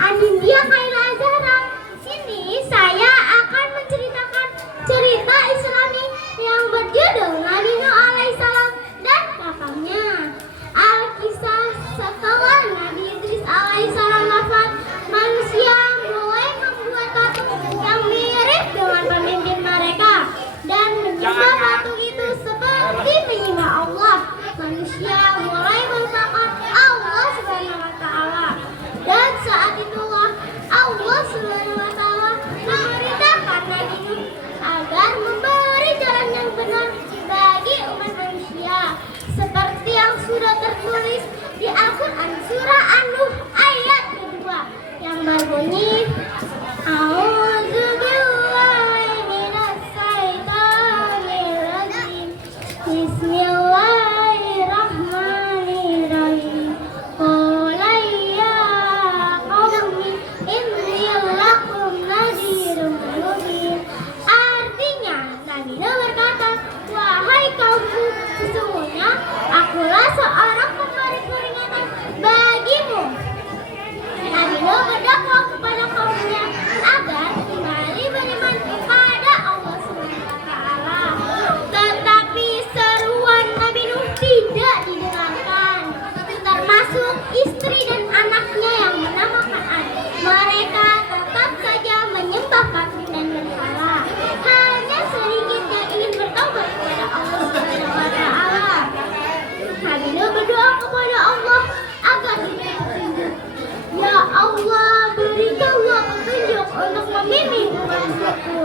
Anindya Khaira Azhara. Sini saya akan menceritakan cerita Islami yang berjudul Nabi Nuh alaihissalam dan kakaknya. Alkisah setelah Nabi Idris alaihissalam wafat, manusia mulai membuat patung yang mirip dengan pemimpin mereka dan menyembah patung itu seperti menyembah Allah. Manusia mulai melupakan Allah Subhanahu wa taala. Dan saat itulah Allah Subhanahu wa taala memerintahkan Nabi Nuh agar memberi jalan yang benar bagi umat manusia, seperti yang sudah tertulis di Al-Qur'an surah An-Nuh ayat kedua yang berbunyi A'udzu billahi minas syaitonir rajim. Bismillahirrahmanirrahim. Qala ya qaumi inni lakum nadhirun mubin. Artinya, Nabi Nuh berkata, wahai kaumku, sesungguhnya akulah seorang pemberi peringatan bagimu. Nabi Nuh berdakwah kepada kaumnya agar kembali beriman kepada Allah Subhanahu wa taala. Tetapi seruan Nabi Nuh tidak didengarkan, termasuk istri dan anaknya yang menamakan Ad. Mereka tetap saja menyembah patung dan berhala. Hanya sedikit yang ingin bertobat kepada Allah Subhanahu wa taala. Nabi Nuh berdoa kepada Allah agar diberi petunjuk. Ya Allah, berikanlah petunjuk untuk memimpin umatku.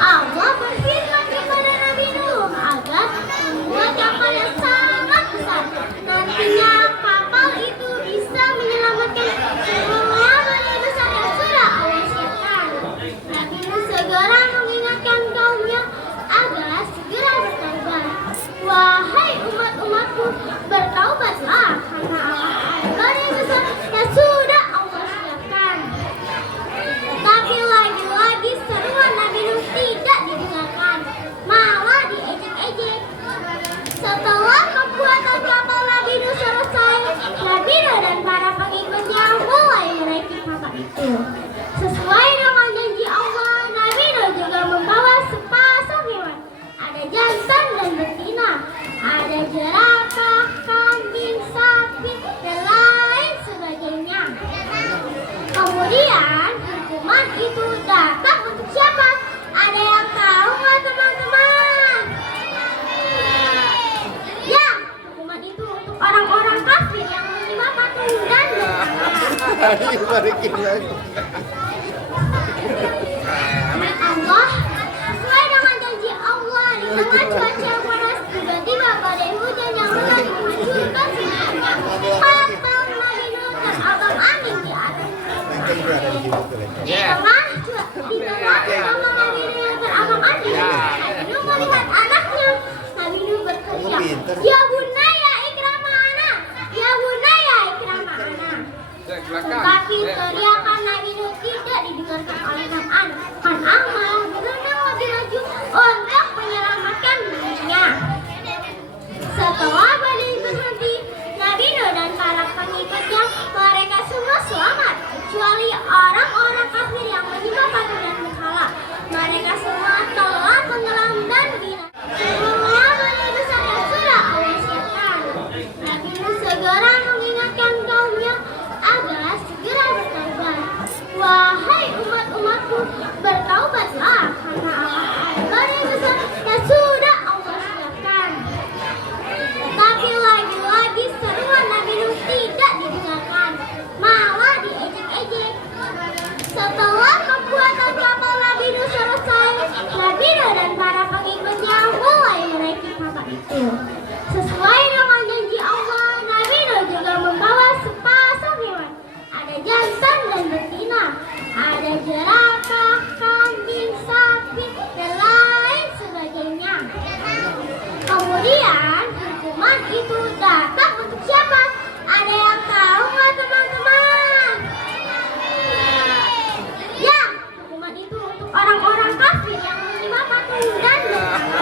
Allah berfirman kepada Nabi Nuh agar membuat kapal yang sangat besar. Nantinya kapal itu bisa menyelamatkan semua bala besar yang sudah Allah siapkan. Nabi Nuh segera mengingatkan kaumnya agar segera bertaubat. Wahai umat-umatku, bertaubatlah karena Allah ada yang besar yang sudah Allah siapkan. Tapi lagi-lagi seruan Nabi Nuh tidak didengarkan, malah diejek-ejek. Setelah pembuatan kapal Nabi Nuh selesai, Nabi Nuh dan para pengikutnya mulai menaiki kapal itu. Sesuai dengan janji Allah, Nabi Nuh juga membawa sepasang hewan. Ada jantan dan betina, ada jerapah, kambing, sapi, dan lain sebagainya. Kemudian hukuman itu datang untuk siapa? Ada yang tahu nggak teman-teman? Ya, hukuman itu untuk orang-orang kafir yang menyembah patung dan Allah, sesuai dengan janji Allah, di tengah cuaca yang panas, tiba-tiba badai hujan yang lebat menghancurkan semuanya. Kapal Nabi Nuh terbang angin di atas. Di tengah kapal Nabi Nuh terbang angin, Nabi Nuh melihat anaknya. Nabi Nuh berteriak, Ya bunaya ikramah ana, Ya bunaya ikramah ana. Tetapi teriakan Nabi Nuh tidak didengarkan oleh Kan'an. Kan'an malah berenang lebih laju untuk menyelamatkan dirinya. Setelah badai berhenti, Nabi Nuh dan para pengikutnya, mereka semua selamat, kecuali orang-orang kafir yang menyembah patung dan berhala. Mereka semua telah tenggelam dan binasa. Semua badai besar yang sudah Allah siapkan. Nabi Nuh segera mengingatkan kaumnya agar segera bertaubat. Wahai umat-umatku, bertaubatlah karena Allah ada yang besar yang sudah Allah siapkan. Tapi lagi-lagi seruan Nabi Nuh tidak didengarkan, malah diejek-ejek. Setelah pembuatan kapal Nabi Nuh selesai, Nabi Nuh dan para pengikutnya mulai menaiki kapal itu. Sesuai dengan janji Allah, Nabi Nuh juga membawa sepasang hewan. Ada jantan dan betina, ada jerapah, kambing, sapi, dan lain sebagainya. Kemudian hukuman itu datang untuk siapa? Ada yang tahu nggak teman-teman? Ya, hukuman itu untuk orang-orang kafir yang menyembah patung dan berhala.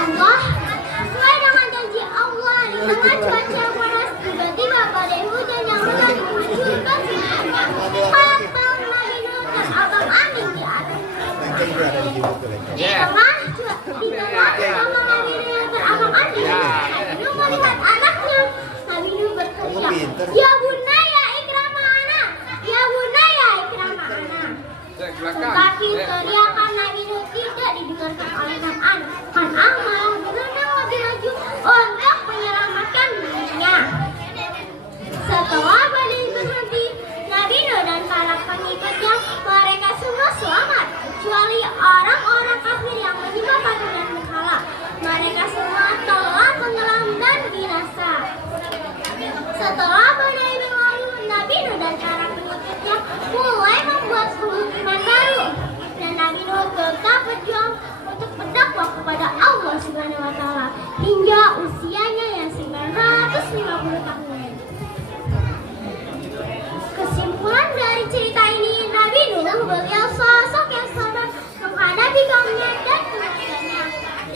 Allah, sesuai dengan janji Allah, di tengah cuaca yang panas, itu ada di sini tuh. Di tengah sama Nabi Nuh yang teramak-amak. Nabi Nuh melihat anaknya. Nabi Nuh berteriak, "Ya bunaya ikram ana, ya bunaya ikram ana." Tetapi teriakan Nabi Nuh tidak didengarkan oleh Kan'an. Kan'an malah berenang lebih laju untuk menyelamatkan dirinya. Setelah badai berhenti, Nabi Nuh dan para pengikutnya mereka semua selamat, kecuali orang-orang kafir yang menyembah patung dan berhala. Mereka semua telah tenggelam dan binasa. Setelah badai berlalu, Nabi Nuh dan para pengikutnya mulai membuat pemukiman baru, dan Nabi Nuh tetap berjuang untuk berdakwah kepada Allah Subhanahu wa Ta'ala hingga usianya yang 950 tahun. Kesimpulan dari cerita ini, Nabi Nuh beliau sosok yang sabar menghadapi kaumnya dan keluarganya,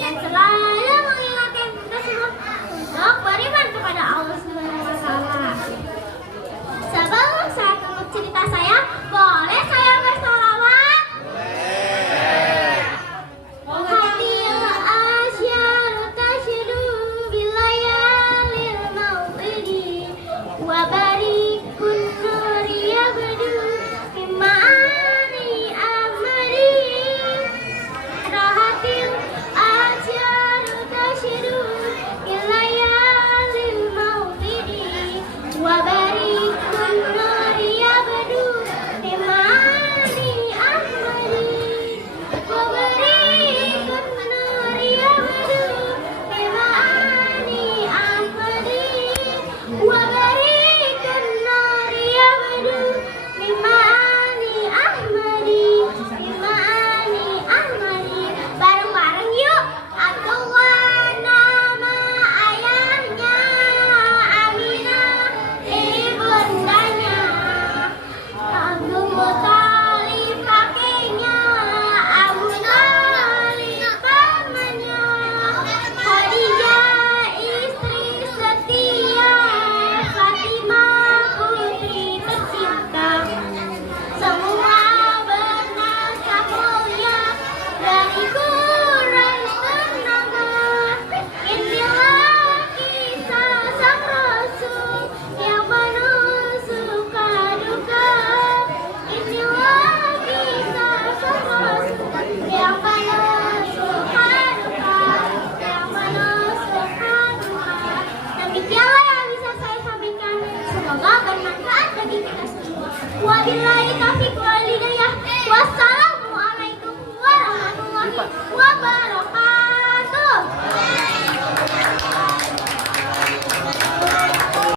dan selalu mengingatkan kita semua untuk beriman kepada Allah Subhanahu wa Ta'ala. Sebelum saya tutup cerita saya, boleh saya bersolawat? Hatil asyaru tashidu bilayalil maw'idi wa barikun nuri yabdu bima'ani amri. Rahatil asyaru tashidu bilayalil maw'idi wa barikun nuri yabdu bima'ani amri. Wa barikun nuri yabdu bima'ani amri. Wa barikun nuri yabdu bima'ani ahmadi. Bima'ani ahmadi. Bareng-bareng yuk. Abdullah nama ayahnya, Aminah ibundanya, Abdul Muthalib kakeknya, Abu Thalib pamannya, Khadijah istri setia, Fatimah putri tercinta. Semua bernasab mulia dari Quraisy ternama. Inilah kisah sang Rasul yang penuh suka duka. Inilah kisah sang Rasul yang penuh suka duka, yang penuh suka duka. Demikianlah yang bisa saya sampaikan. Semoga bermanfaat bagi kita semua. Wabillahi taufiq wal hidayah. Wassalamualaikum warahmatullahi wabarakatuh.